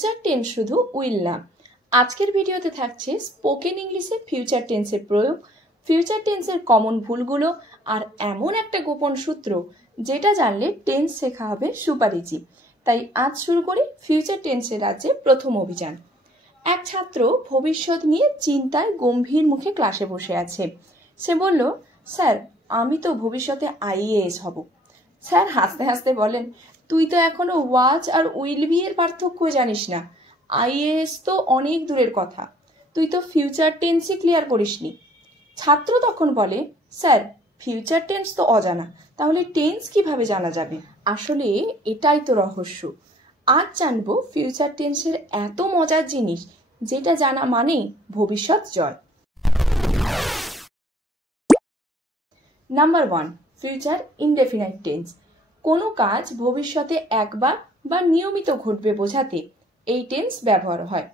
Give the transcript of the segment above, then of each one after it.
Future tense শুধু will না। আজকের ভিডিওতে থাকছে স্পোকেন ইংলিশে ফিউচার টেন্সের প্রয়োগ, ফিউচার টেন্সের কমন ভুলগুলো আর এমন একটা গোপন সূত্র যেটা জানলে টেন্স শেখা হবে সুপারিচি। তাই আজ শুরু করি ফিউচার টেন্সের রাজ্যে প্রথম অভিযান। এক ছাত্র ভবিষ্যৎ নিয়ে চিন্তায় গম্ভীর মুখে ক্লাসে বসে আছে। সে বলল, স্যার আমি তো ভবিষ্যতে আইএএস হব। স্যার হাসতে হাসতে বলেন, তুই তো এখনো ওয়াচ আর উইল বি এর পার্থক্য জানিস না। আইএএস তো অনেক দূরের কথা, তুই তো ফিউচার টেন্সই ক্লিয়ার করিসনি। ছাত্র তখন বলে, স্যার ফিউচার টেন্স তো অজানা, তাহলে টেন্স কিভাবে জানা যাবে? আসলে এটাই তো রহস্য। আজ জানবো ফিউচার টেন্সের এত মজার জিনিস যেটা জানা মানেই ভবিষ্যৎ জয়। Number 1, future indefinite tense. কোনো কাজ ভবিষ্যতে একবার বা নিয়মিত ঘটবে বোঝাতে এই টেন্স ব্যবহার হয়।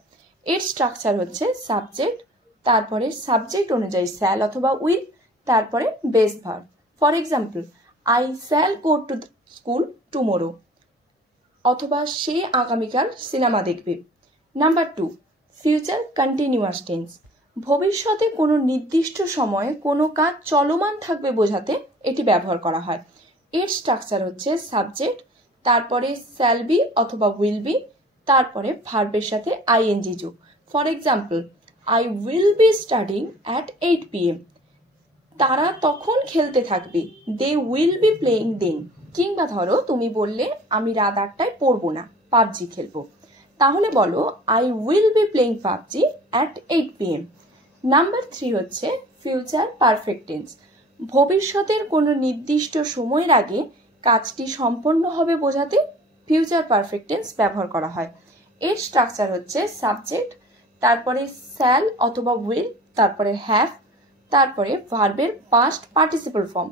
এর স্ট্রাকচার হচ্ছে সাবজেক্ট, তারপরে সাবজেক্ট অনুযায়ী শ্যাল অথবা উইল, তারপরে base verb. For example, I shall go to school tomorrow, অথবা সে আগামীকাল সিনেমা দেখবে। Number 2, future continuous tense. ভবিষ্যতে কোনো নির্দিষ্ট সময়ে কোনো কাজ চলমান থাকবে বোঝাতে এটি ব্যবহার করা হয়। এর স্ট্রাকচার হচ্ছে সাবজেক্ট, তারপরে শ্যাল বি অথবা উইল বি, তারপরে ভার্বের সাথে আইএনজি যোগ। For example, I will be studying at 8 PM। তারা তখন খেলতে থাকবে, দে উইল বি প্লেইং দেন। কিংবা ধরো তুমি বললে, আমি রাত 8টায় পড়বো না, পাবজি খেলবো। তাহলে বলো, I will be playing PUBG at 8 PM। Number 3 হচ্ছে ফিউচার পারফেক্ট টেন্স। ভবিষ্যতের কোনো নির্দিষ্ট সময়ের আগে কাজটি সম্পন্ন হবে বোঝাতে ফিউচার পারফেক্ট টেন্স ব্যবহার করা হয়। এর স্ট্রাকচার হচ্ছে সাবজেক্ট, তারপরে শ্যাল অথবা উইল, তারপরে হ্যাভ, তারপরে ভার্বের past participle form.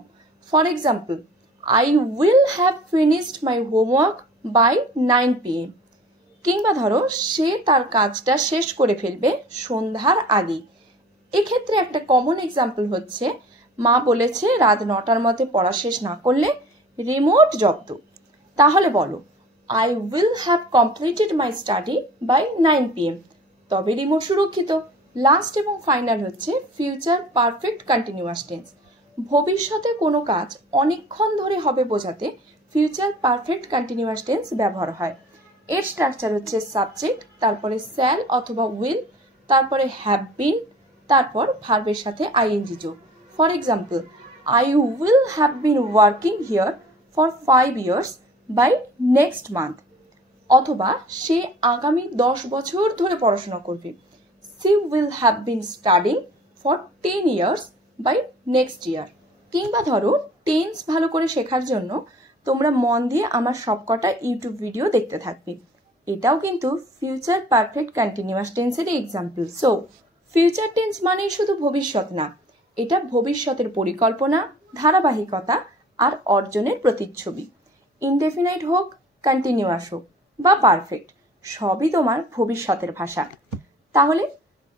For example, I will have finished my homework by 9 PM। কিংবা ধরো সে তার কাজটা শেষ করে ফেলবে সন্ধ্যার আগেই। এক্ষেত্রে একটা কমন এক্সাম্পল হচ্ছে, মা বলেছে রাত 9টার মধ্যে পড়া শেষ না করলে রিমোট জব্দ। তাহলে বলো, I will have completed my study by 9 PM। তবে রিমোট সুরক্ষিত। লাস্ট এবং ফাইনাল হচ্ছে ফিউচার পারফেক্ট কন্টিনিউয়াস টেন্স। ভবিষ্যতে কোনো কাজ অনেকক্ষণ ধরে হবে বোঝাতে ফিউচার পারফেক্ট কন্টিনিউয়াস টেন্স ব্যবহার হয়। এর স্ট্রাকচার হচ্ছে সাবজেক্ট, তারপরে শ্যাল অথবা উইল, তারপরে হ্যাভ বিন, তারপর ভার্বের সাথে আইএনজি যোগ। For example, I will have been working here for 5 years by next month. অথবা সে আগামী 10 বছর ধরে পড়াশোনা করবে, she will have been studying for 10 years by next year. কিংবা ধরো টেন্স ভালো করে শেখার জন্য তোমরা মন দিয়ে আমার সবকটা ইউটিউব ভিডিও দেখতে থাকবে। এটাও কিন্তু ফিউচার পারফেক্ট কন্টিনিউয়াস টেন্সের এক্সাম্পল। সো ফিউচার টেন্স মানেই শুধু ভবিষ্যৎ না, এটা ভবিষ্যতের পরিকল্পনা, ধারাবাহিকতা আর অর্জনের প্রতিচ্ছবি। ইনডেফিনাইট হোক, কন্টিনিউয়াস হোক বা পারফেক্ট, সবই তোমার ভবিষ্যতের ভাষা। তাহলে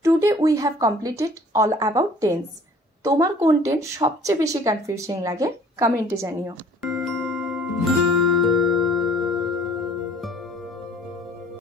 today we have completed all about tense. তোমার কোন টেন্স সবচেয়ে বেশি কনফিউজিং লাগে কমেন্টে জানিও।